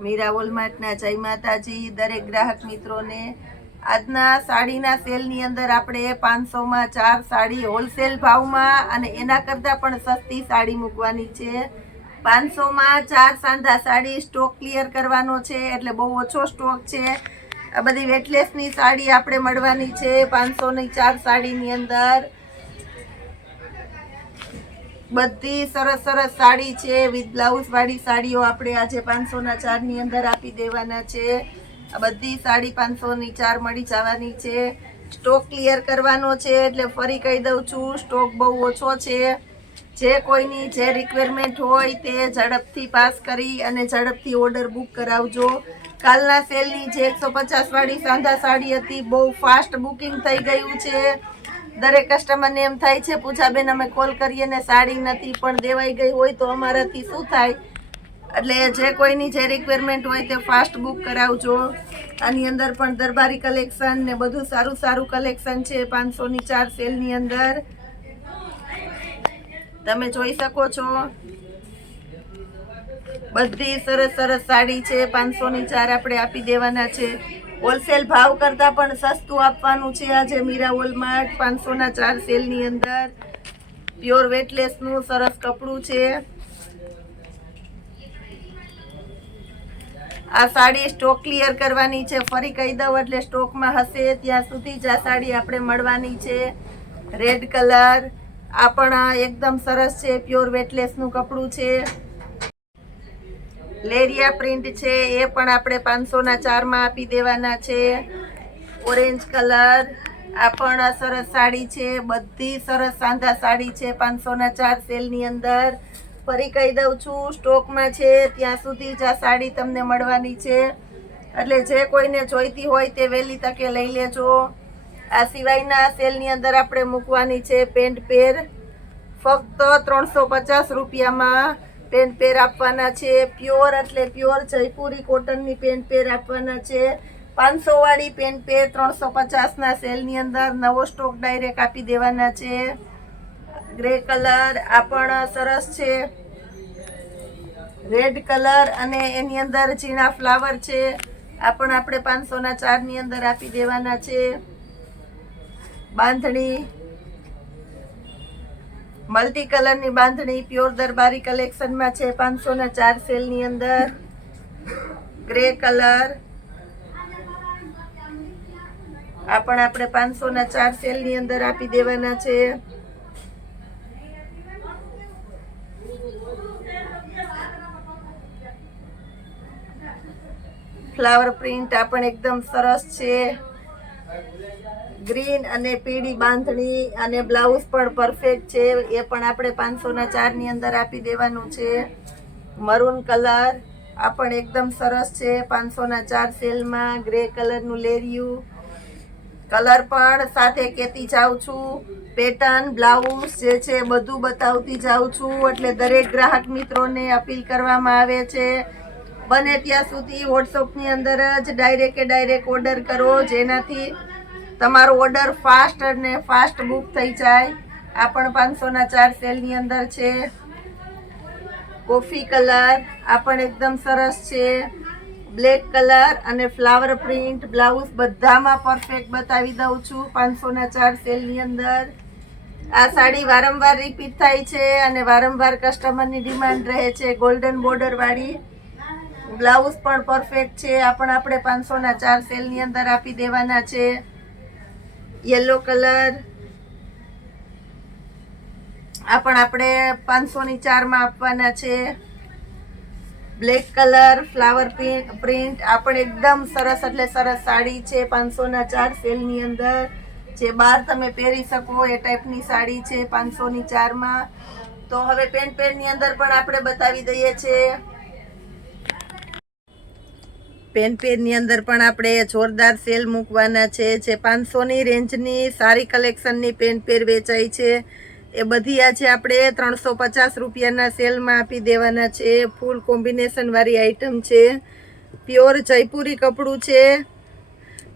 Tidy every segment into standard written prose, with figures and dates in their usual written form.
મીરા વોલમાર્ટના જય માતાજી દરેક ગ્રાહક મિત્રોને। આજના સાડીના સેલની અંદર આપણે 500માં 4 સાડી હોલસેલ ભાવમાં અને એના કરતાં પણ સસ્તી સાડી મૂકવાની છે। 500માં 4 સાંધા સાડી સ્ટોક ક્લિયર કરવાનો છે, એટલે બહુ ઓછો સ્ટોક છે। આ બધી વેટલેસની સાડી આપણે મળવાની છે 500ની 4 સાડીની અંદર। બધી સરસ સરસ સાડી છે વિથ બ્લાઉઝ વાળી સાડીઓ આપણે આજે 500ના 4 ની અંદર આપી દેવાના છે। આ બધી સાડી 500ની 4 મળી જવાની છે। સ્ટોક ક્લિયર કરવાનો છે, એટલે ફરી કહી દઉં છું, સ્ટોક બહુ ઓછો છે। જે કોઈની જે રિક્વાયરમેન્ટ હોય તે ઝડપથી પાસ કરી અને ઝડપથી ઓર્ડર બુક કરાવજો। કાલના સેલની જે 150 વાળી સાંધા સાડી હતી, બહુ ફાસ્ટ બુકિંગ થઈ ગયું છે। દરેક કસ્ટમરને એમ થાય છે, પૂજાબેન અમે કોલ કરીએ ને સાડી નથી પણ દેવાઈ ગઈ હોય તો અમારાથી શું થાય? એટલે જે કોઈની જે રિક્વાયરમેન્ટ હોય તે ફાસ્ટ બુક કરાવજો। આની અંદર પણ દરબારી કલેક્શન ને બધું સારું સારું કલેક્શન છે 500ની 4 સેલની અંદર, તમે જોઈ શકો છો। બધી સરસ સરસ સાડી છે 500ની 4 આપણે આપી દેવાના છે। હોલસેલ ભાવ કરતાં પણ સસ્તું આપવાનું છે આજે મીરા વોલમાર્ટ 500ના 4 સેલની અંદર। પ્યોર વેટલેસનું સરસ કપડું છે। આ સાડી સ્ટોક ક્લિયર કરવાની છે, ફરી કહી દઉં એટલે સ્ટોકમાં હશે ત્યાં સુધી જ આ સાડી આપણે મળવાની છે। રેડ કલર આ પણ એકદમ સરસ છે, પ્યોર વેટલેસનું કપડું છે। લેરિયા પ્રિન્ટ છે, એ પણ આપણે 500ના 4માં આપી દેવાના છે। ઓરેન્જ કલર આ પણ સરસ સાડી છે, બધી સરસ સાંધા સાડી છે 500ના 4 સેલની અંદર। ફરી કહી દઉં છું, સ્ટોકમાં છે ત્યાં સુધી જ આ સાડી તમને મળવાની છે, એટલે જે કોઈને જોઈતી હોય તે વહેલી તકે લઈ લેજો। આ સિવાયના સેલની અંદર આપણે મૂકવાની છે પેન્ટ પેર, ફક્ત 350 રૂપિયામાં પેન્ટ પેર આપવાના છે। પ્યોર એટલે પ્યોર જયપુરી કોટનની પેન્ટ પેર આપવાના છે। 500 વાળી પેન્ટ પેર 350ના સેલની અંદર નવો સ્ટોક ડાયરેક્ટ આપી દેવાના છે। ગ્રે કલર આ પણ સરસ છે, રેડ કલર અને એની અંદર ઝીણા ફ્લાવર છે, આ પણ આપણે 500ના 4ની અંદર આપી દેવાના છે। બાંધણી મલ્ટી કલરની બાંધણી પ્યોર દરબારી કલેક્શનમાં છે 500ના 4 સેલની અંદર। ગ્રે કલર આ પણ આપણે 500ના 4 સેલની અંદર આપી દેવાના છે। ફ્લાવર પ્રિન્ટ આ પણ એકદમ સરસ છે। ગ્રીન અને પીળી બાંધણી અને બ્લાઉઝ પણ પરફેક્ટ છે, એ પણ આપણે 500ના 4ની અંદર આપી દેવાનું છે। મરૂન કલર આ પણ એકદમ સરસ છે 500ના 4 સેલમાં। ગ્રે કલરનું લેરિયું કલર પણ સાથે કહેતી જાઉં છું, પેટર્ન બ્લાઉઝ જે છે બધું બતાવતી જાઉં છું, એટલે દરેક ગ્રાહક મિત્રોને અપીલ કરવામાં આવે છે બને ત્યાં સુધી વોટ્સઅપની અંદર જ ડાયરેક્ટ ઓર્ડર કરો, જેનાથી તમારો ઓર્ડર ફાસ્ટ અને ફાસ્ટ બુક થઈ જાય। આ પણ 500ના 4 સેલની અંદર છે। કોફી કલર આ પણ એકદમ સરસ છે। બ્લેક કલર અને ફ્લાવર પ્રિન્ટ બ્લાઉઝ બધામાં પરફેક્ટ બતાવી દઉં છું 500ના 4 સેલની અંદર। આ સાડી વારંવાર રિપીટ થાય છે અને વારંવાર કસ્ટમરની ડિમાન્ડ રહે છે। ગોલ્ડન બોર્ડર વાળી બ્લાઉઝ પણ પરફેક્ટ છે, આ પણ આપણે 500ના 4 સેલની અંદર આપી દેવાના છે। યલો કલર આ પણ આપણે 500ની 4માં આપવાના છે। બ્લેક કલર ફ્લાવર પ્રિન્ટ આ પણ એકદમ સરસ એટલે સરસ સાડી છે 500ના 4 સેલની અંદર, જે બહાર તમે પહેરી શકો એ ટાઈપની સાડી છે 500ની 4માં। તો હવે પેન્ટ પેરની અંદર પણ આપણે બતાવી દઈએ છીએ। પેન્ટ પેરની અંદર પણ આપણે જોરદાર સેલ મૂકવાના છે, જે 500ની રેન્જની સારી કલેક્શનની પેન્ટ પેર વેચાય છે એ બધી આજે આપણે 350 રૂપિયાના સેલમાં આપી દેવાના છે। ફૂલ કોમ્બિનેશન વાળી આઈટમ છે, પ્યોર જયપુરી કપડું છે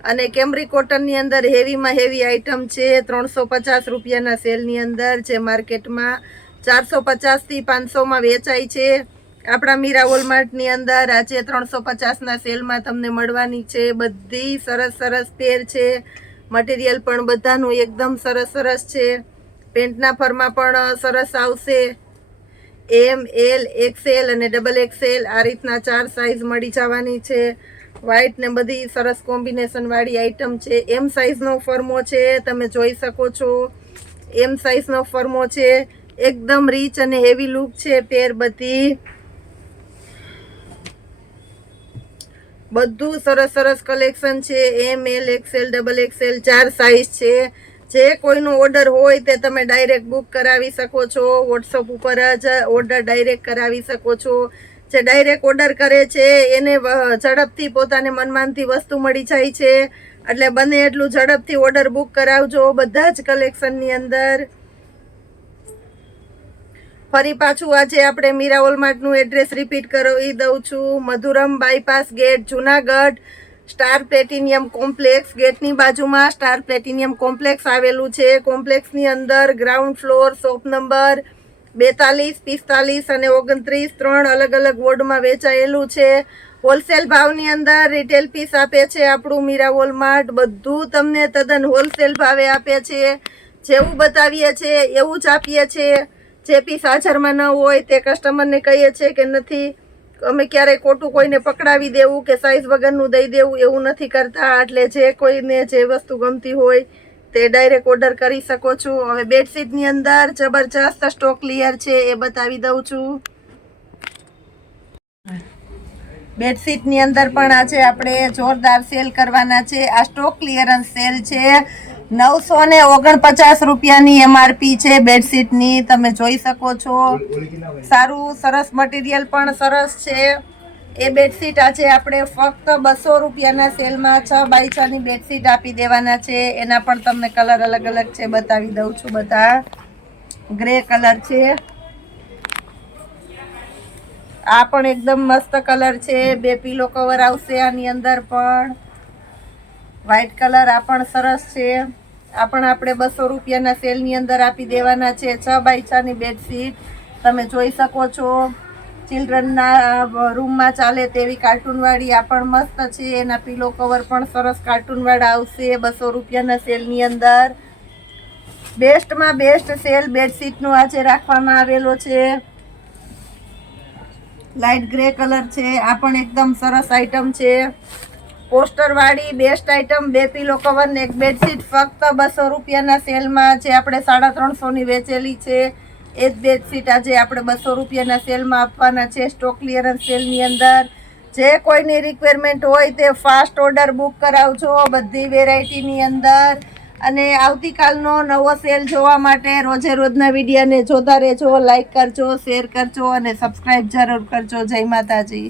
અને કેમરી કોટનની અંદર હેવીમાં હેવી આઈટમ છે। 350 રૂપિયાના સેલની અંદર, જે માર્કેટમાં 450થી 500માં વેચાય છે। આપણા મીરા વોલમાર્ટની અંદર આજે 350ના સેલમાં તમને મળવાની છે. બધી સરસ સરસ પેર છે. મટીરિયલ પણ બધાનું એકદમ સરસ સરસ છે. પેન્ટના ફરમાં પણ સરસ આવશે. એમ, એલ, XL અને XXL આ રીતના 4 સાઇઝ મળી જવાની છે. વ્હાઈટ ને બધી સરસ કોમ્બિનેશન વાળી આઈટમ છે. એમ સાઇઝનો ફર્મો છે, તમે જોઈ શકો છો. એમ સાઇઝનો ફર્મો છે. એકદમ રીચ અને હેવી લુક છે. પેર બધી બધું સરસ સરસ કલેક્શન છે. એમ, એલ, XL, XXL 4 સાઇઝ છે. જે કોઈનો ઓર્ડર હોય તે તમે ડાયરેક્ટ બુક કરાવી શકો છો. વોટ્સઅપ ઉપર જ ઓર્ડર ડાયરેક્ટ કરાવી શકો છો. જે ડાયરેક્ટ ઓર્ડર કરે છે એને ઝડપથી પોતાને મનમાનથી વસ્તુ મળી જાય છે. એટલે બને એટલું ઝડપથી ઓર્ડર બુક કરાવજો બધા જ કલેક્શનની અંદર. ફરી પાછું આજે આપણે મીરા વોલમાર્ટનું એડ્રેસ રિપીટ કરી દઉં છું. Madhuram bypass gate, Junagadh, star platinum complex ગેટની બાજુમાં સ્ટાર પ્લેટિનિયમ કોમ્પ્લેક્સ આવેલું છે. કોમ્પ્લેક્સની અંદર ગ્રાઉન્ડ ફ્લોર શોપ નંબર 42, 45 અને 29 3 અલગ અલગ વોર્ડમાં વેચાયેલું છે. હોલસેલ ભાવની અંદર રિટેલ પીસ આપે છે આપણું મીરા વોલમાર્ટ. બધું તમને તદ્દન હોલસેલ ભાવે આપે છે. જેવું બતાવીએ છીએ એવું જ આપીએ છીએ. જે પીસ હાજરમાં ન હોય તે કસ્ટમરને કહીએ છીએ કે નથી. અમે ક્યારેય ખોટું કોઈને પકડાવી દેવું કે સાઇઝ વગરનું દઈ દેવું એવું નથી કરતા. એટલે જે કોઈને જે વસ્તુ ગમતી હોય તે ડાયરેક્ટ ઓર્ડર કરી શકો છો. હવે બેડશીટની અંદર જબરજસ્ત સ્ટોક ક્લિયર છે એ બતાવી દઉં છું. બેડશીટની અંદર પણ આજે આપણે જોરદાર સેલ કરવાના છે. આ સ્ટોક ક્લિયરન્સ સેલ છે. 949 રૂપિયાની MRP છે બેડશીટની. તમે જોઈ શકો છો. સારું સરસ મટીરિયલ પણ સરસ છે. એ બેડશીટ આજે આપણે ફક્ત 200 રૂપિયાના સેલમાં 6x6 ની બેડશીટ આપી દેવાના છે. એના પણ તમને કલર અલગ અલગ છે બતાવી દઉં છું. બધા ગ્રે કલર છે. આ પણ એકદમ મસ્ત કલર છે. 2 પીલો કવર આવશે આની અંદર પણ. વ્હાઈટ કલર આ પણ સરસ છે. આ પણ આપણે 200 રૂપિયાના સેલની અંદર આપી દેવાના છે. 6x6 ની બેડશીટ તમે જોઈ શકો છો. ચિલ્ડ્રનના રૂમમાં ચાલે તેવી કાર્ટૂનવાળી આ પણ મસ્ત છે. એના પીલો કવર પણ સરસ કાર્ટૂનવાળા આવશે 200 રૂપિયાના સેલની અંદર. બેસ્ટમાં બેસ્ટ સેલ બેડશીટનો આજે રાખવામાં આવેલો છે. લાઇટ ગ્રે કલર છે. આ પણ એકદમ સરસ આઈટમ છે. પોસ્ટર વાળી બેસ્ટ આઈટમ 2 પીલો કવર ને એક બેડશીટ ફક્ત 200 રૂપિયાના સેલમાં જે આપણે 350 ની વેચેલી છે એ જ બેડશીટ આજે આપણે 200 રૂપિયાના સેલમાં આપવાના છે. સ્ટોક ક્લિયરન્સ સેલની અંદર જે કોઈની રિક્વાયરમેન્ટ હોય તે ફાસ્ટ ઓર્ડર બુક કરાવજો બધી વેરાયટીની અંદર. અને આવતીકાલનો નવો સેલ જોવા માટે રોજે રોજના વિડીયોને જોતા રહેજો. લાઈક કરજો, શેર કરજો અને સબસ્ક્રાઈબ જરૂર કરજો. જય માતાજી.